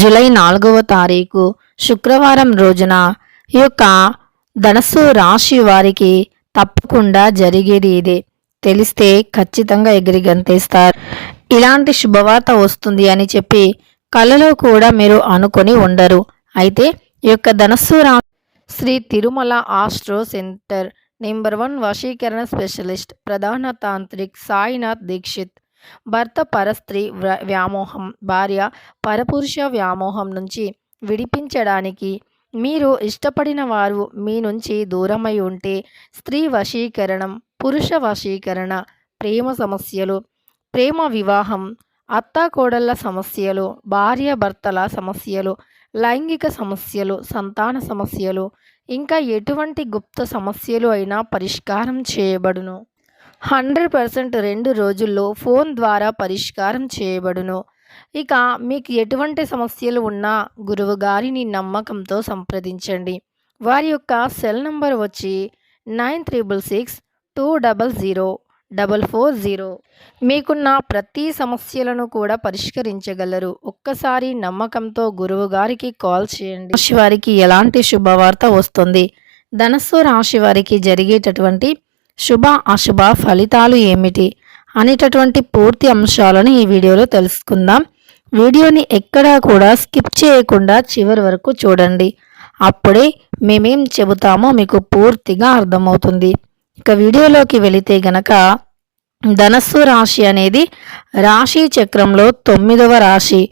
July 4వ తారీఖు శుక్రవారం రోజున ఈ యొక్క ధనస్సు రాశి వారికి తప్పకుండా జరిగేది ఇదే. తెలిస్తే ఖచ్చితంగా ఎగిరి గంతేస్తారు. ఇలాంటి శుభవార్త వస్తుంది అని చెప్పి కలలో కూడా మీరు అనుకొని ఉండరు. అయితే ఈ యొక్క ధనస్సు రాశి Shri Tirumala astro centre number 1 వశీకరణ స్పెషలిస్ట్ ప్రధాన తాంత్రిక్ సాయినాథ్ దీక్షిత్. భర్త పరస్త్రీ వ్యామోహం, భార్య పరపురుష వ్యామోహం నుంచి విడిపించడానికి, మీరు ఇష్టపడిన వారు మీ నుంచి దూరమై ఉంటే స్త్రీ వశీకరణం, పురుష వశీకరణ, ప్రేమ సమస్యలు, ప్రేమ వివాహం, అత్తాకోడళ్ల సమస్యలు, భార్యాభర్తల సమస్యలు, లైంగిక సమస్యలు, సంతాన సమస్యలు, ఇంకా ఎటువంటి గుప్త సమస్యలు అయినా పరిష్కారం చేయబడును. 100% 2 రోజుల్లో ఫోన్ ద్వారా పరిష్కారం చేయబడును. ఇక మీకు ఎటువంటి సమస్యలు ఉన్నా గురువు గారిని నమ్మకంతో సంప్రదించండి. వారి యొక్క సెల్ నంబర్ వచ్చి 9366200440. మీకున్న ప్రతి సమస్యలను కూడా పరిష్కరించగలరు. ఒక్కసారి నమ్మకంతో గురువు గారికి కాల్ చేయండి. రాశి వారికి ఎలాంటి శుభవార్త వస్తుంది, ధనస్సు రాశి వారికి జరిగేటటువంటి శుభ అశుభ ఫలితాలు ఏమిటి అనేటటువంటి పూర్తి అంశాలను ఈ వీడియోలో తెలుసుకుందాం. వీడియోని ఎక్కడా కూడా స్కిప్ చేయకుండా చివరి వరకు చూడండి. అప్పుడే మేమేం చెబుతామో మీకు పూర్తిగా అర్థమవుతుంది. ఇక వీడియోలోకి వెళితే గనక ధనస్సు రాశి అనేది రాశి చక్రంలో 9వ రాశి.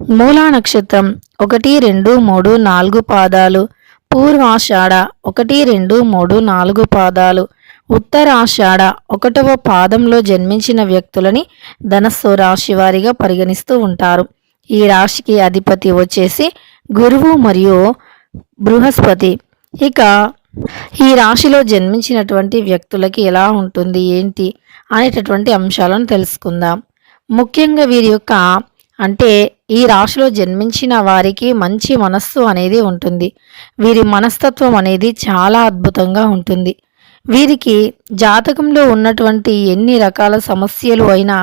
మూలా నక్షత్రం 1, 2, 3, 4 పాదాలు, పూర్వాషాఢ 1, 2, 3, 4 పాదాలు, ఉత్తరాషాఢ 1వ పాదంలో జన్మించిన వ్యక్తులని ధనస్సు రాశి వారిగా పరిగణిస్తూ ఉంటారు. ఈ రాశికి అధిపతి వచ్చేసి గురువు మరియు బృహస్పతి. ఇక ఈ రాశిలో జన్మించినటువంటి వ్యక్తులకి ఎలా ఉంటుంది ఏంటి అనేటటువంటి అంశాలను తెలుసుకుందాం. ముఖ్యంగా వీరి యొక్క ఈ రాశిలో జన్మించిన వారికి మంచి మనస్సు అనేది ఉంటుంది. వీరి మనస్తత్వం అనేది చాలా అద్భుతంగా ఉంటుంది. వీరికి జాతకంలో ఉన్నటువంటి ఎన్ని రకాల సమస్యలు అయినా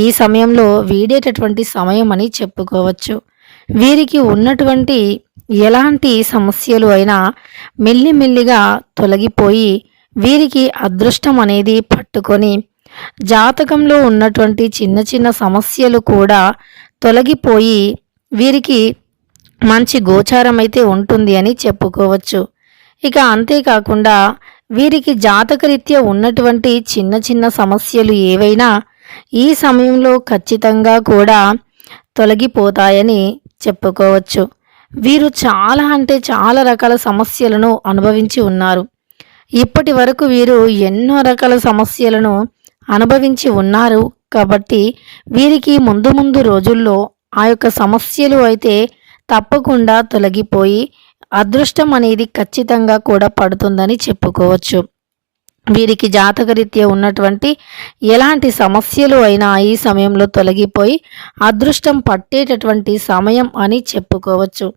ఈ సమయంలో వీడేటటువంటి సమయం అని చెప్పుకోవచ్చు. వీరికి ఉన్నటువంటి ఎలాంటి సమస్యలు అయినా మెల్లిమెల్లిగా తొలగిపోయి వీరికి అదృష్టం అనేది పట్టుకొని జాతకంలో ఉన్నటువంటి చిన్న చిన్న సమస్యలు కూడా తొలగిపోయి వీరికి మంచి గోచారం అయితే ఉంటుంది అని చెప్పుకోవచ్చు. ఇక అంతేకాకుండా వీరికి జాతకరీత్యా ఉన్నటువంటి చిన్న చిన్న సమస్యలు ఏవైనా ఈ సమయంలో ఖచ్చితంగా కూడా తొలగిపోతాయని చెప్పుకోవచ్చు. వీరు చాలా రకాల సమస్యలను అనుభవించి ఉన్నారు. ఇప్పటి వరకు వీరు ఎన్నో రకాల సమస్యలను అనుభవించి ఉన్నారు. కాబట్టి వీరికి ముందు రోజుల్లో ఆ యొక్క సమస్యలు అయితే తప్పకుండా తొలగిపోయి అదృష్టం అనేది ఖచ్చితంగా కూడా పడుతుందని చెప్పుకోవచ్చు. వీరికి జాతకరీత్యా ఉన్నటువంటి ఎలాంటి సమస్యలు అయినా ఈ సమయంలో తొలగిపోయి అదృష్టం పట్టేటటువంటి సమయం అని చెప్పుకోవచ్చు.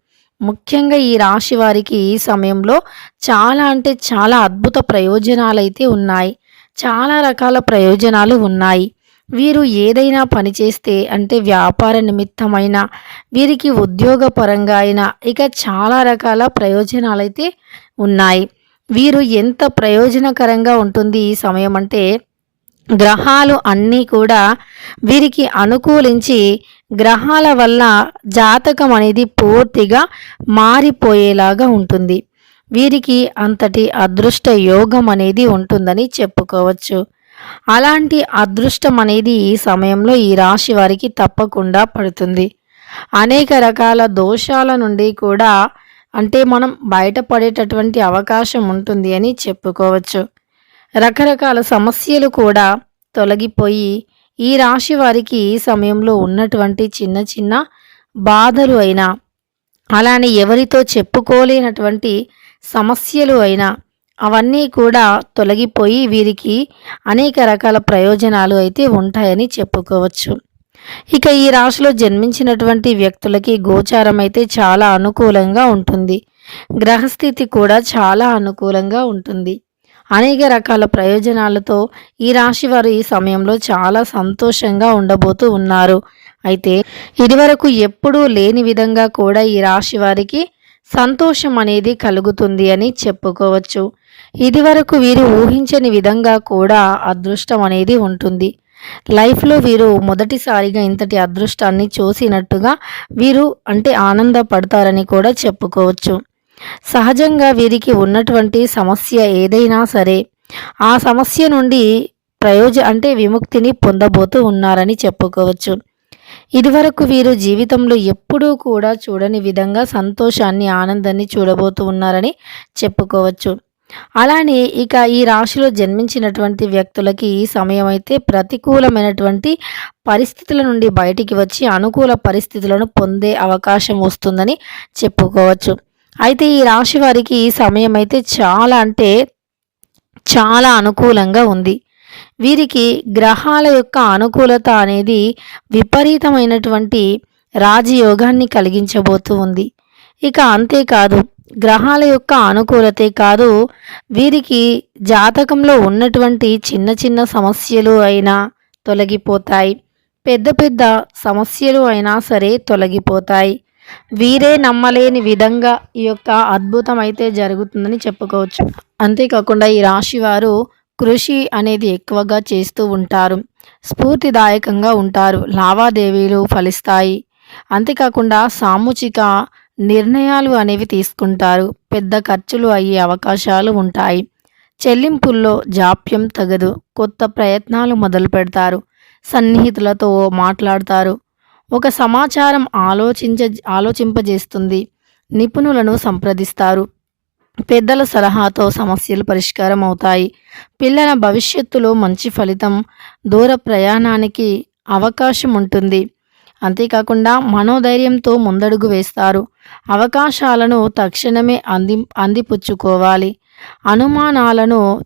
ముఖ్యంగా ఈ రాశి వారికి ఈ సమయంలో చాలా అద్భుత ప్రయోజనాలైతే ఉన్నాయి. చాలా రకాల ప్రయోజనాలు ఉన్నాయి. వీరు ఏదైనా పని చేస్తే వ్యాపార నిమిత్తమైన, వీరికి ఉద్యోగపరంగా అయినా ఇక చాలా రకాల ప్రయోజనాలైతే ఉన్నాయి. వీరు ఎంత ప్రయోజనకరంగా ఉంటుంది ఈ సమయం గ్రహాలు అన్నీ కూడా వీరికి అనుకూలించి గ్రహాల వల్ల జాతకం అనేది పూర్తిగా మారిపోయేలాగా ఉంటుంది. వీరికి అంతటి అదృష్ట యోగం అనేది ఉంటుందని చెప్పుకోవచ్చు. అలాంటి అదృష్టం అనేది ఈ సమయంలో ఈ రాశి వారికి తప్పకుండా పడుతుంది. అనేక రకాల దోషాల నుండి కూడా మనం బయటపడేటటువంటి అవకాశం ఉంటుంది అని చెప్పుకోవచ్చు. రకరకాల సమస్యలు కూడా తొలగిపోయి ఈ రాశి వారికి ఈ సమయంలో ఉన్నటువంటి చిన్న చిన్న బాధలు అయినా, అలానే ఎవరితో చెప్పుకోలేనటువంటి సమస్యలు అయినా అవన్నీ కూడా తొలగిపోయి వీరికి అనేక రకాల ప్రయోజనాలు అయితే ఉంటాయని చెప్పుకోవచ్చు. ఇక ఈ రాశిలో జన్మించినటువంటి వ్యక్తులకి గోచారం అయితే చాలా అనుకూలంగా ఉంటుంది. గ్రహస్థితి కూడా చాలా అనుకూలంగా ఉంటుంది. అనేక రకాల ప్రయోజనాలతో ఈ రాశి వారు ఈ సమయంలో చాలా సంతోషంగా ఉండబోతూ ఉన్నారు. అయితే ఇదివరకు ఎప్పుడూ లేని విధంగా కూడా ఈ రాశి వారికి సంతోషం అనేది కలుగుతుంది అని చెప్పుకోవచ్చు. ఇదివరకు వీరు ఊహించని విధంగా కూడా అదృష్టం అనేది ఉంటుంది. లైఫ్‌లో వీరు మొదటిసారిగా ఇంతటి అదృష్టాన్ని చూసినట్టుగా వీరు అంటే ఆనందపడతారని కూడా చెప్పుకోవచ్చు. సహజంగా వీరికి ఉన్నటువంటి సమస్య ఏదైనా సరే, ఆ సమస్య నుండి అంటే విముక్తిని పొందబోతూ ఉన్నారని చెప్పుకోవచ్చు. ఇదివరకు వీరు జీవితంలో ఎప్పుడూ కూడా చూడని విధంగా సంతోషాన్ని, ఆనందాన్ని చూడబోతూ ఉన్నారని చెప్పుకోవచ్చు. అలానే ఇక ఈ రాశిలో జన్మించినటువంటి వ్యక్తులకి ఈ సమయం అయితే ప్రతికూలమైనటువంటి పరిస్థితుల నుండి బయటికి వచ్చి అనుకూల పరిస్థితులను పొందే అవకాశం వస్తుందని చెప్పుకోవచ్చు. అయితే ఈ రాశి వారికి ఈ సమయం అయితే చాలా అంటే చాలా అనుకూలంగా ఉంది. వీరికి గ్రహాల యొక్క అనుకూలత అనేది విపరీతమైనటువంటి రాజయోగాన్ని కలిగించబోతూ ఉంది. ఇక అంతేకాదు గ్రహాల యొక్క అనుకూలతే కాదు, వీరికి జాతకంలో ఉన్నటువంటి చిన్న చిన్న సమస్యలు అయినా తొలగిపోతాయి. పెద్ద పెద్ద సమస్యలు అయినా సరే తొలగిపోతాయి. వీరే నమ్మలేని విధంగా ఈ యొక్క అద్భుతం అయితే జరుగుతుందని చెప్పుకోవచ్చు. అంతేకాకుండా ఈ రాశి వారు కృషి అనేది ఎక్కువగా చేస్తూ ఉంటారు. స్ఫూర్తిదాయకంగా ఉంటారు. లావాదేవీలు ఫలిస్తాయి. అంతేకాకుండా సామూహిక నిర్ణయాలు అనేవి తీసుకుంటారు. పెద్ద ఖర్చులు అయ్యే అవకాశాలు ఉంటాయి. చెల్లింపుల్లో జాప్యం తగదు. కొత్త ప్రయత్నాలు మొదలు పెడతారు. సన్నిహితులతో మాట్లాడతారు. ఒక సమాచారం ఆలోచింపజేస్తుంది. నిపుణులను సంప్రదిస్తారు. పెద్దల సలహాతో సమస్యలు పరిష్కారం అవుతాయి. పిల్లల భవిష్యత్తులో మంచి ఫలితం, దూర ప్రయాణానికి అవకాశం ఉంటుంది. అంతేకాకుండా మనోధైర్యంతో ముందడుగు వేస్తారు. అవకాశాలను తక్షణమే అందిపుచ్చుకోవాలి. అనుమానాలను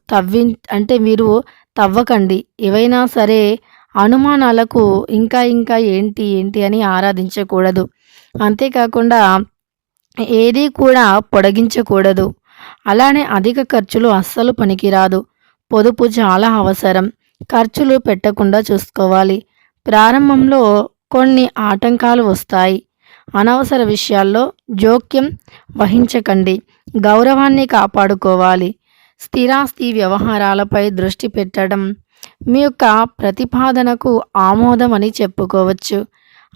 మీరు తవ్వకండి. ఏవైనా సరే అనుమానాలకు ఇంకా ఇంకా ఏంటి ఏంటి అని ఆరాధించకూడదు. అంతేకాకుండా ఏది కూడా పొడిగించకూడదు. అలానే అధిక ఖర్చులు అస్సలు పనికిరాదు. పొదుపు చాలా అవసరం. ఖర్చులు పెట్టకుండా చూసుకోవాలి. ప్రారంభంలో కొన్ని ఆటంకాలు వస్తాయి. అనవసర విషయాల్లో జోక్యం వహించకండి. గౌరవాన్ని కాపాడుకోవాలి. స్థిరాస్తి వ్యవహారాలపై దృష్టి పెట్టడం మీ యొక్క ప్రతిపాదనకు ఆమోదం అని చెప్పుకోవచ్చు.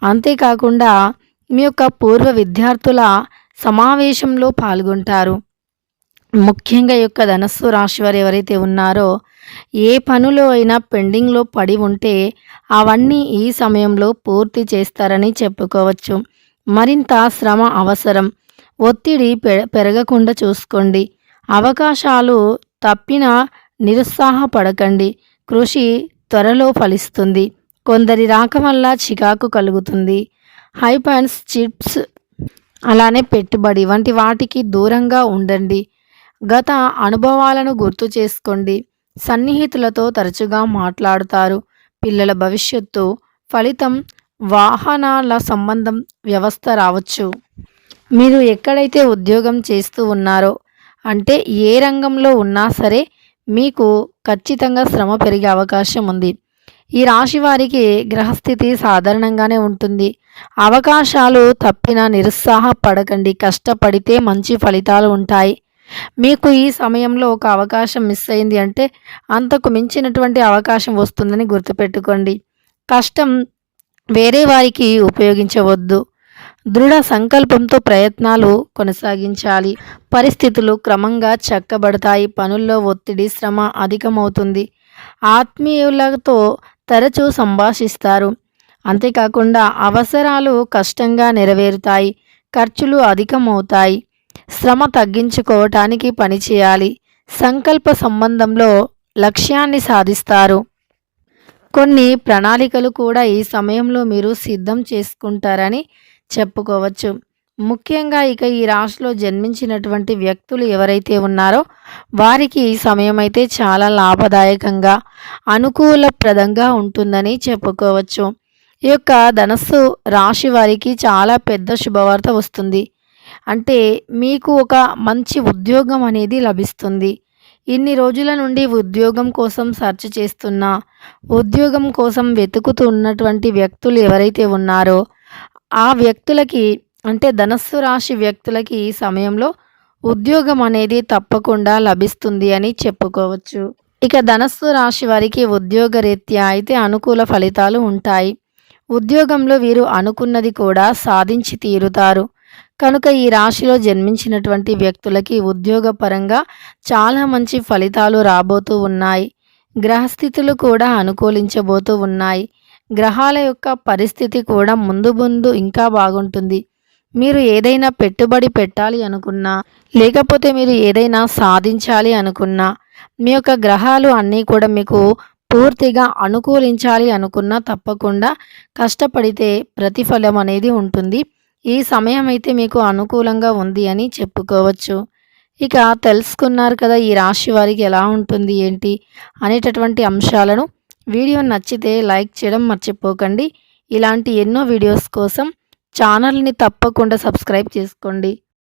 అంతేకాకుండా మీ యొక్క పూర్వ విద్యార్థుల సమావేశంలో పాల్గొంటారు. ముఖ్యంగా ఈ యొక్క ధనస్సు రాశి వారు ఎవరైతే ఉన్నారో ఏ పనులో అయినా పెండింగ్లో పడి ఉంటే అవన్నీ ఈ సమయంలో పూర్తి చేస్తారని చెప్పుకోవచ్చు. మరింత శ్రమ అవసరం. ఒత్తిడి పెరగకుండా చూసుకోండి. అవకాశాలు తప్పినా నిరుత్సాహపడకండి. కృషి త్వరలో ఫలిస్తుంది. కొందరి రాక వల్ల చికాకు కలుగుతుంది. హైపాన్స్ చిప్స్ అలానే పెట్టుబడి వంటి వాటికి దూరంగా ఉండండి. గత అనుభవాలను గుర్తు చేసుకోండి. సన్నిహితులతో తరచుగా మాట్లాడుతారు. పిల్లల భవిష్యత్తు ఫలితం వాహనాల సంబంధం వ్యవస్థ రావచ్చు. మీరు ఎక్కడైతే ఉద్యోగం చేస్తూ ఉన్నారో అంటే ఏ రంగంలో ఉన్నా సరే మీకు ఖచ్చితంగా శ్రమ పెరిగే అవకాశం ఉంది. ఈ రాశి వారికి గ్రహస్థితి సాధారణంగానే ఉంటుంది. అవకాశాలు తప్పినా నిరుత్సాహపడకండి. కష్టపడితే మంచి ఫలితాలు ఉంటాయి. మీకు ఈ సమయంలో ఒక అవకాశం మిస్ అయింది అంటే అంతకు మించినటువంటి అవకాశం వస్తుందని గుర్తుపెట్టుకోండి. కష్టం వేరే వారికి ఉపయోగించవద్దు. దృఢ సంకల్పంతో ప్రయత్నాలు కొనసాగించాలి. పరిస్థితులు క్రమంగా చక్కబడతాయి. పనుల్లో ఒత్తిడి, శ్రమ అధికమవుతుంది. ఆత్మీయులతో తరచూ సంభాషిస్తారు. అంతేకాకుండా అవసరాలు కష్టంగా నెరవేరుతాయి. ఖర్చులు అధికమవుతాయి. శ్రమ తగ్గించుకోవటానికి పనిచేయాలి. సంకల్ప సంబంధంలో లక్ష్యాన్ని సాధిస్తారు. కొన్ని ప్రణాళికలు కూడా ఈ సమయంలో మీరు సిద్ధం చేసుకుంటారని చెప్పుకోవచ్చు. ముఖ్యంగా ఇక ఈ రాశిలో జన్మించినటువంటి వ్యక్తులు ఎవరైతే ఉన్నారో వారికి ఈ సమయం అయితే చాలా లాభదాయకంగా అనుకూలప్రదంగా ఉంటుందని చెప్పుకోవచ్చు. ఈ యొక్క ధనస్సు రాశి వారికి చాలా పెద్ద శుభవార్త వస్తుంది. అంటే మీకు ఒక మంచి ఉద్యోగం అనేది లభిస్తుంది. ఇన్ని రోజుల నుండి ఉద్యోగం కోసం సెర్చ్ చేస్తున్నా, ఉద్యోగం కోసం వెతుకుతూ ఉన్నటువంటి వ్యక్తులు ఎవరైతే ఉన్నారో, ఆ వ్యక్తులకి అంటే ధనస్సు రాశి వ్యక్తులకి ఈ సమయంలో ఉద్యోగం అనేది తప్పకుండా లభిస్తుంది అని చెప్పుకోవచ్చు. ఇక ధనస్సు రాశి వారికి ఉద్యోగరీత్యా అయితే అనుకూల ఫలితాలు ఉంటాయి. ఉద్యోగంలో వీరు అనుకున్నది కూడా సాధించి తీరుతారు. కనుక ఈ రాశిలో జన్మించినటువంటి వ్యక్తులకి ఉద్యోగపరంగా చాలా మంచి ఫలితాలు రాబోతూ ఉన్నాయి. గ్రహస్థితులు కూడా అనుకూలించబోతూ ఉన్నాయి. గ్రహాల యొక్క పరిస్థితి కూడా ముందు ముందు ఇంకా బాగుంటుంది. మీరు ఏదైనా పెట్టుబడి పెట్టాలి అనుకున్నా, లేకపోతే మీరు ఏదైనా సాధించాలి అనుకున్నా, మీ యొక్క గ్రహాలు అన్నీ కూడా మీకు పూర్తిగా అనుకూలించాలి అనుకున్నా తప్పకుండా కష్టపడితే ప్రతిఫలం అనేది ఉంటుంది. ఈ సమయం అయితే మీకు అనుకూలంగా ఉంది అని చెప్పుకోవచ్చు. ఇక తెలుసుకున్నారు కదా ఈ రాశి వారికి ఎలా ఉంటుంది ఏంటి అనేటటువంటి అంశాలను. వీడియో నచ్చితే లైక్ చేయడం మర్చిపోకండి. ఇలాంటి ఎన్నో వీడియోస్ కోసం ఛానల్ని తప్పకుండా సబ్స్క్రైబ్ చేసుకోండి.